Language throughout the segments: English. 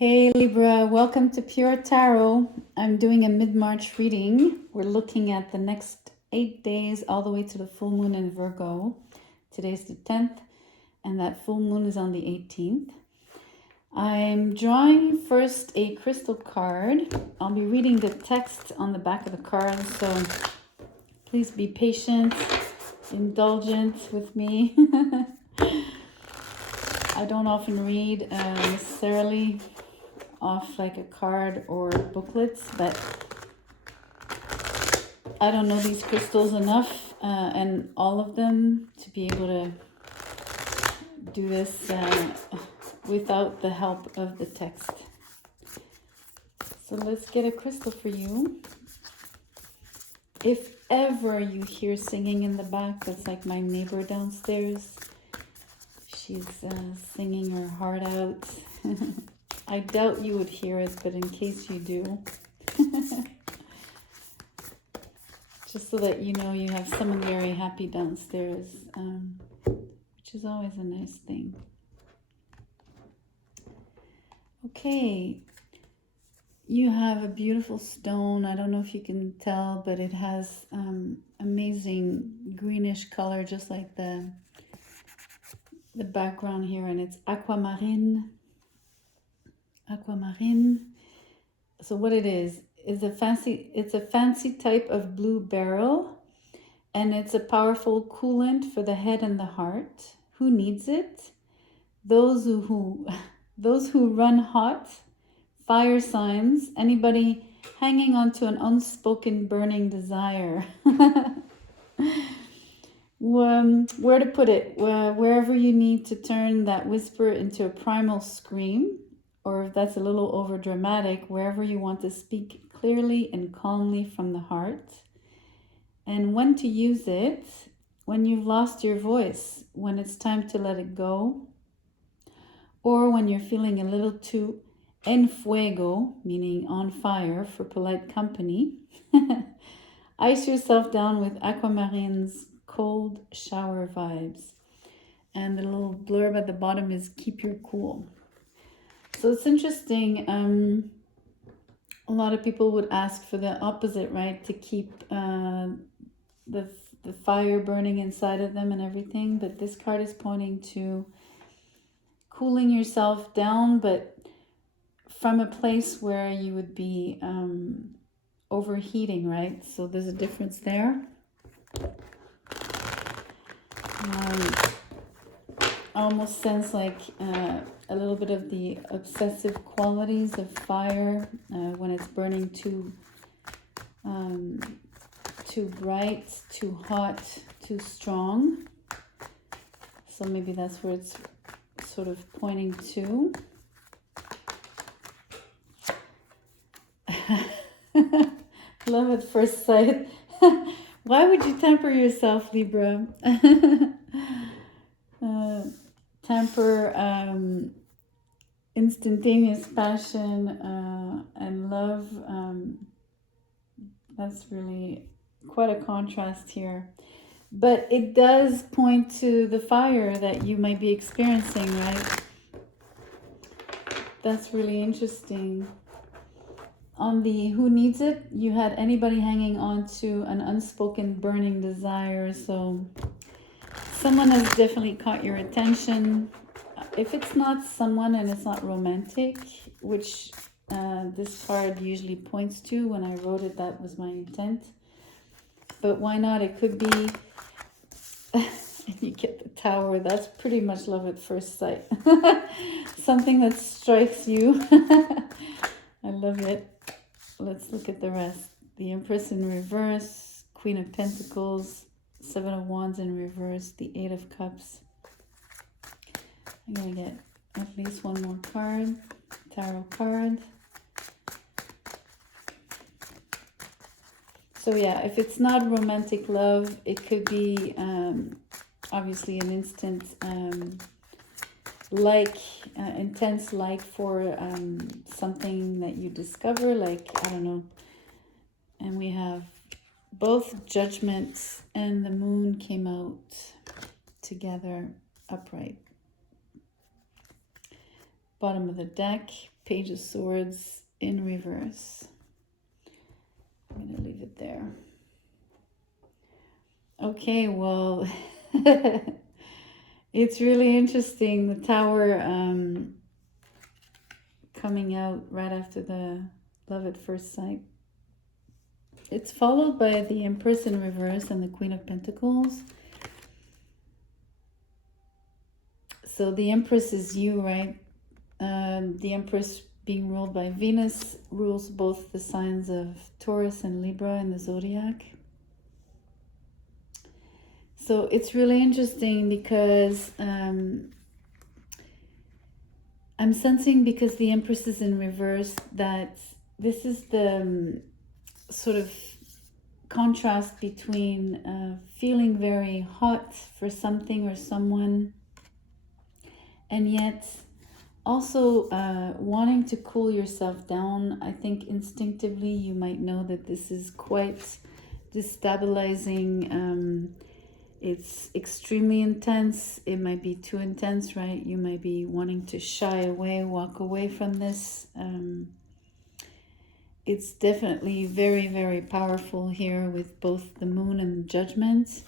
Hey Libra, welcome to Pure Tarot. I'm doing a mid-March reading. We're looking at the next 8 days all the way to the full moon in Virgo. Today's the 10th and that full moon is on the 18th. I'm drawing first a crystal card. I'll be reading the text on the back of the card, so please be patient, indulgent with me. I don't often read necessarily off like a card or booklets, but I don't know these crystals enough and all of them to be able to do this without the help of the text. So let's get a crystal for you. If ever you hear singing in the back, that's like my neighbor downstairs. She's singing her heart out. I doubt you would hear it, but in case you do, just so that you know you have someone very happy downstairs, which is always a nice thing. Okay, you have a beautiful stone. I don't know if you can tell, but it has amazing greenish color, just like the background here, and it's aquamarine. So what it is it's a fancy type of blue beryl, and it's a powerful coolant for the head and the heart. Who needs it? Those who run hot, fire signs, anybody hanging on to an unspoken burning desire. Where to put it? Wherever you need to turn that whisper into a primal scream, or if that's a little over dramatic, wherever you want to speak clearly and calmly from the heart. And when to use it: when you've lost your voice, when it's time to let it go, or when you're feeling a little too en fuego, meaning on fire, for polite company. Ice yourself down with aquamarine's cold shower vibes. And the little blurb at the bottom is keep your cool. So it's interesting. A lot of people would ask for the opposite, right? To keep the fire burning inside of them and everything. But this card is pointing to cooling yourself down, but from a place where you would be overheating, right? So there's a difference there. I almost sense like a little bit of the obsessive qualities of fire when it's burning too bright, too hot, too strong. So maybe that's where it's sort of pointing to. Love at first sight. Why would you temper yourself, Libra? Temper instantaneous passion and love. That's really quite a contrast here. But it does point to the fire that you might be experiencing, right? That's really interesting. On the who needs it, you had anybody hanging on to an unspoken burning desire. So someone has definitely caught your attention. If it's not someone and it's not romantic, which this card usually points to, when I wrote it, that was my intent. But why not? It could be, and you get the Tower. That's pretty much love at first sight. Something that strikes you. I love it. Let's look at the rest. The Empress in reverse, Queen of Pentacles, Seven of Wands in reverse, the Eight of Cups. I'm going to get at least one more card, tarot card. So yeah, if it's not romantic love, it could be obviously an instant intense like for something that you discover, like, I don't know. And we have both Judgment and the Moon came out together upright. Bottom of the deck, Page of Swords in reverse. I'm going to leave it there. Okay, well, it's really interesting. The Tower coming out right after the Love at First Sight. It's followed by the Empress in reverse and the Queen of Pentacles. So the Empress is you, right? The Empress being ruled by Venus rules both the signs of Taurus and Libra in the zodiac. So it's really interesting because I'm sensing, because the Empress is in reverse, that this is the sort of contrast between feeling very hot for something or someone, and yet also wanting to cool yourself down. I think instinctively you might know that this is quite destabilizing. It's extremely intense. It might be too intense, right? You might be wanting to shy away, walk away from this. It's definitely very, very powerful here with both the Moon and the Judgment.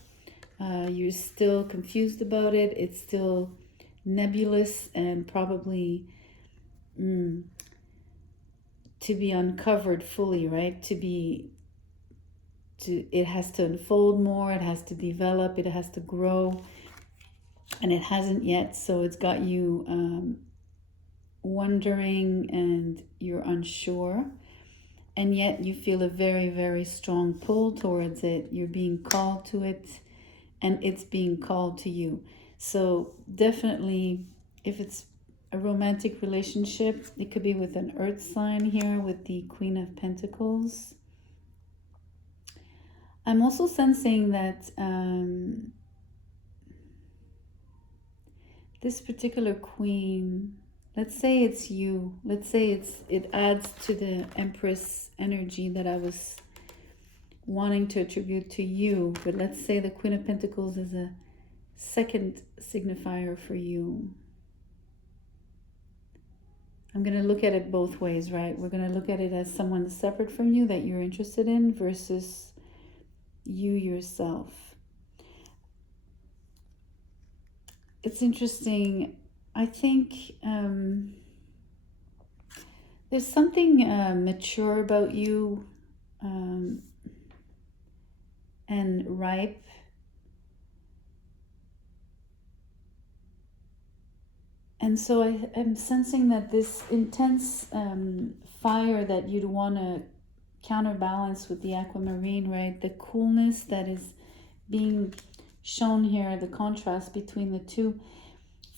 You're still confused about it. It's still nebulous and probably to be uncovered fully, right? It has to unfold more, it has to develop, it has to grow, and it hasn't yet. So it's got you wondering, and you're unsure, and yet you feel a very, very strong pull towards it. You're being called to it, and it's being called to you. So definitely, if it's a romantic relationship, it could be with an earth sign here with the Queen of Pentacles. I'm also sensing that this particular queen, let's say it's you, let's say it adds to the Empress energy that I was wanting to attribute to you, but let's say the Queen of Pentacles is a second signifier for you. I'm going to look at it both ways, right? We're going to look at it as someone separate from you that you're interested in versus you yourself. It's interesting. I think there's something mature about you and ripe. And so I'm sensing that this intense fire that you'd want to counterbalance with the aquamarine, right? The coolness that is being shown here, the contrast between the two,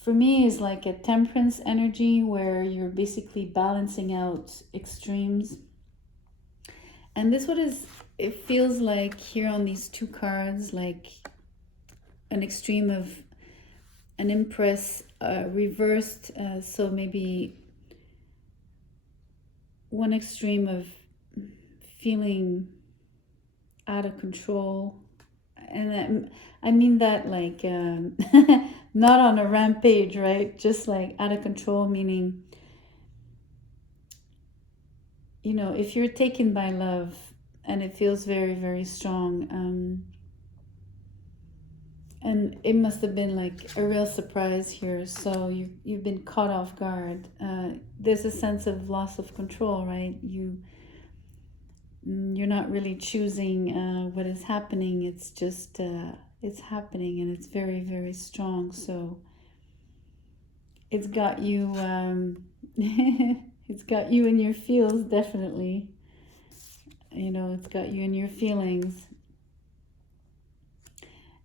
for me is like a temperance energy where you're basically balancing out extremes. And this it feels like here on these two cards, like an extreme of an Empress reversed. So maybe one extreme of feeling out of control, and I mean that like not on a rampage, right? Just like out of control, meaning, you know, if you're taken by love and it feels very, very strong, and it must have been like a real surprise here, so you've been caught off guard. There's a sense of loss of control, right? You're not really choosing what is happening. It's just it's happening, and it's very, very strong. So it's got you it's got you in your feels, definitely. You know, it's got you in your feelings.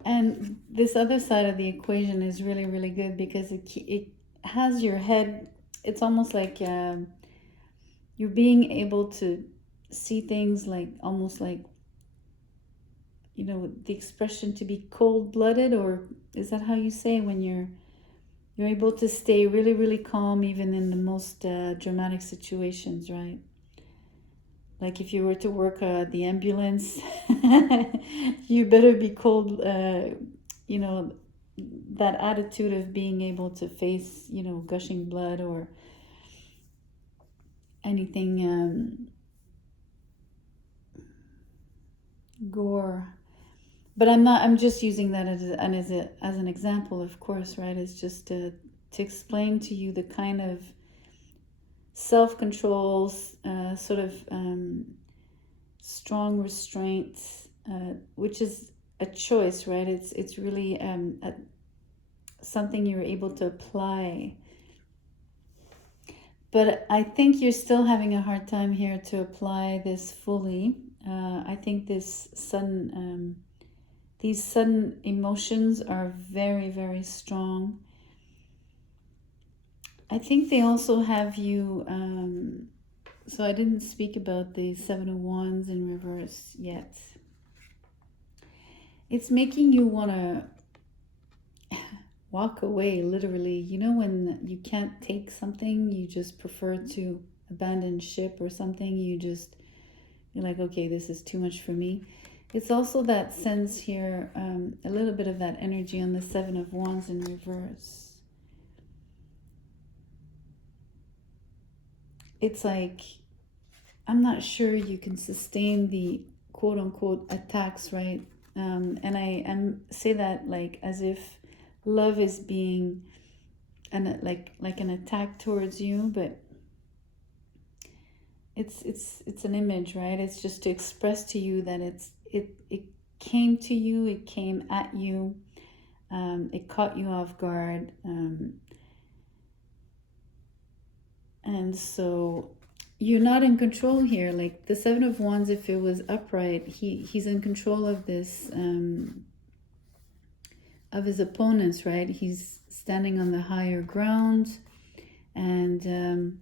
And this other side of the equation is really, really good because it has your head. It's almost like you're being able to see things like almost like, you know, the expression to be cold-blooded, or is that how you say when you're able to stay really, really calm even in the most dramatic situations, right? Like if you were to work at the ambulance, you better be cold, you know, that attitude of being able to face, you know, gushing blood or anything gore. But I'm just using that as an example, of course, right? It's just to explain to you the kind of self-control, sort of strong restraint, which is a choice, right? It's really something you're able to apply. But I think you're still having a hard time here to apply this fully. I think these sudden emotions are very, very strong. I think they also have you, so I didn't speak about the Seven of Wands in reverse yet. It's making you want to walk away, literally. You know, when you can't take something, you just prefer to abandon ship or something. You're like, okay, this is too much for me. It's also that sense here, a little bit of that energy on the Seven of Wands in reverse. It's like, I'm not sure you can sustain the quote-unquote attacks, right? And I say that like as if love is being like an attack towards you, but it's an image, right? It's just to express to you that it came to you, it came at you, it caught you off guard, and so you're not in control here. Like the Seven of Wands, if it was upright, he's in control of this, of his opponents, right? He's standing on the higher ground, and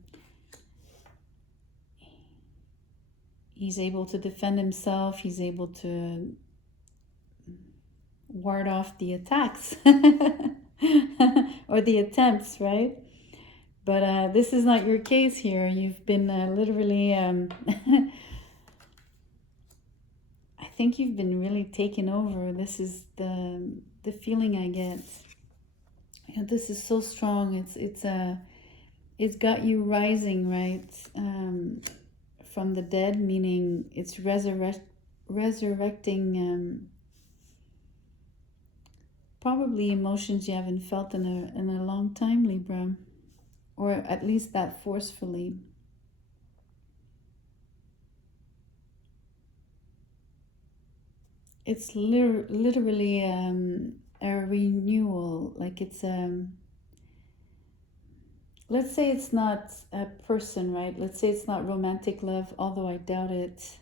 he's able to defend himself. He's able to ward off the attacks or the attempts, right? But this is not your case here. You've been literally, I think you've been really taken over. This is the feeling I get. You know, this is so strong. It's got you rising, right, from the dead, meaning it's resurrecting probably emotions you haven't felt in a long time, Libra, or at least that forcefully. It's literally a renewal. Like it's let's say it's not a person, right? Let's say it's not romantic love, although I doubt it.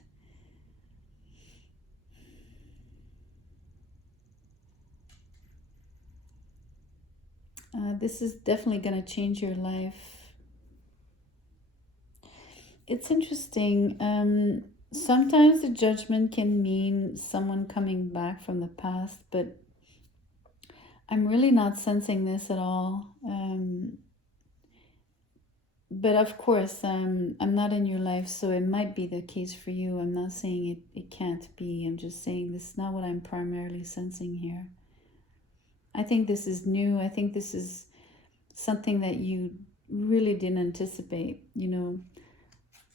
This is definitely going to change your life. It's interesting. Sometimes the judgment can mean someone coming back from the past, but I'm really not sensing this at all. But of course, I'm not in your life, so it might be the case for you. I'm not saying it can't be. I'm just saying this is not what I'm primarily sensing here. I think this is new. I think this is something that you really didn't anticipate. You know,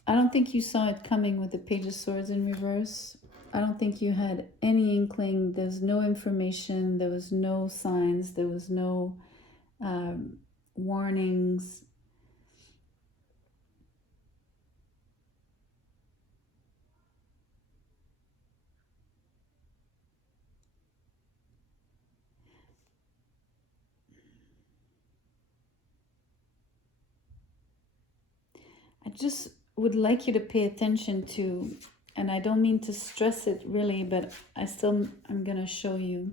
I don't think you saw it coming with the Page of Swords in reverse. I don't think you had any inkling. There's no information. There was no signs. There was no warnings. I just would like you to pay attention to, and I don't mean to stress it really, but I'm going to show you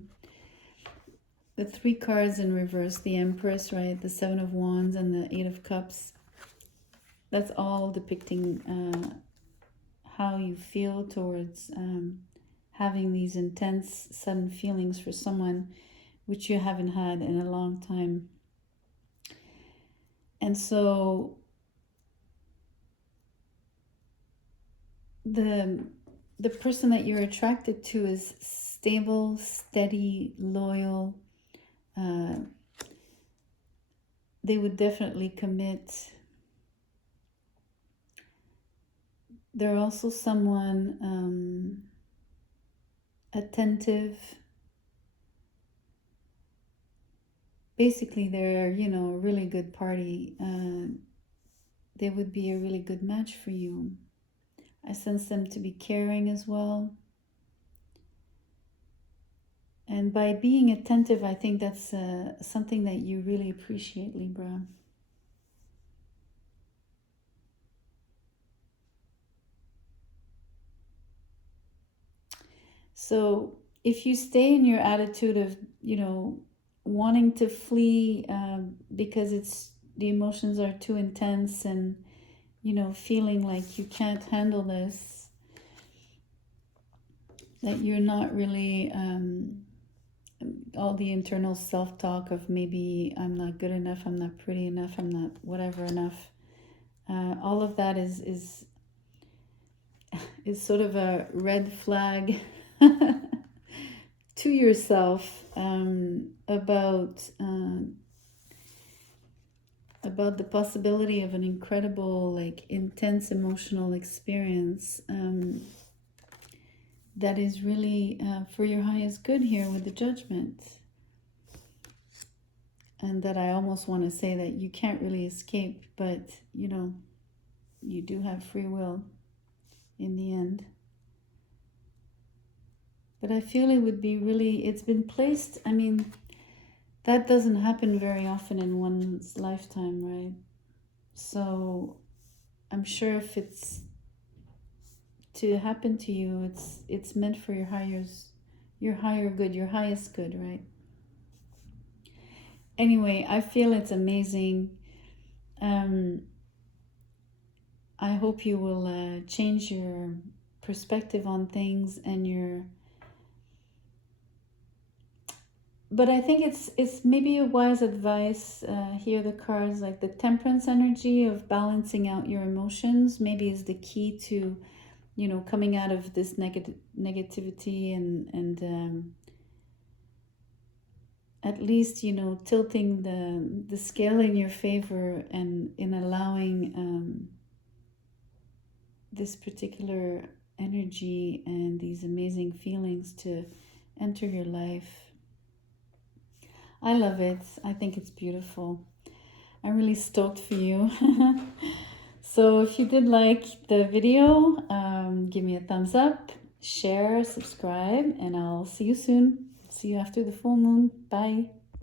the three cards in reverse, the Empress, right? The Seven of Wands and the Eight of Cups. That's all depicting how you feel towards having these intense, sudden feelings for someone which you haven't had in a long time. And so the person that you're attracted to is stable, steady, loyal. They would definitely commit. They're also someone attentive. Basically, they're, you know, a really good party. They would be a really good match for you. I sense them to be caring as well. And by being attentive, I think that's something that you really appreciate, Libra. So if you stay in your attitude of, you know, wanting to flee because the emotions are too intense, and, you know, feeling like you can't handle this, that you're not really, all the internal self-talk of maybe I'm not good enough, I'm not pretty enough, I'm not whatever enough, all of that is sort of a red flag to yourself, about the possibility of an incredible, like, intense emotional experience, that is really for your highest good here with the Judgment. And that I almost want to say that you can't really escape, but, you know, you do have free will in the end. But I feel it would be really, it's been placed, I mean, that doesn't happen very often in one's lifetime, right? So I'm sure if it's to happen to you, it's meant for your higher good, your highest good, right? Anyway, I feel it's amazing. I hope you will change your perspective on things and but I think it's maybe a wise advice here. The cards, like the Temperance energy of balancing out your emotions, maybe is the key to, you know, coming out of this negativity and at least, you know, tilting the scale in your favor, and in allowing this particular energy and these amazing feelings to enter your life. I love it. I think it's beautiful. I'm really stoked for you. So if you did like the video, give me a thumbs up, share, subscribe, and I'll see you soon. See you after the full moon. Bye.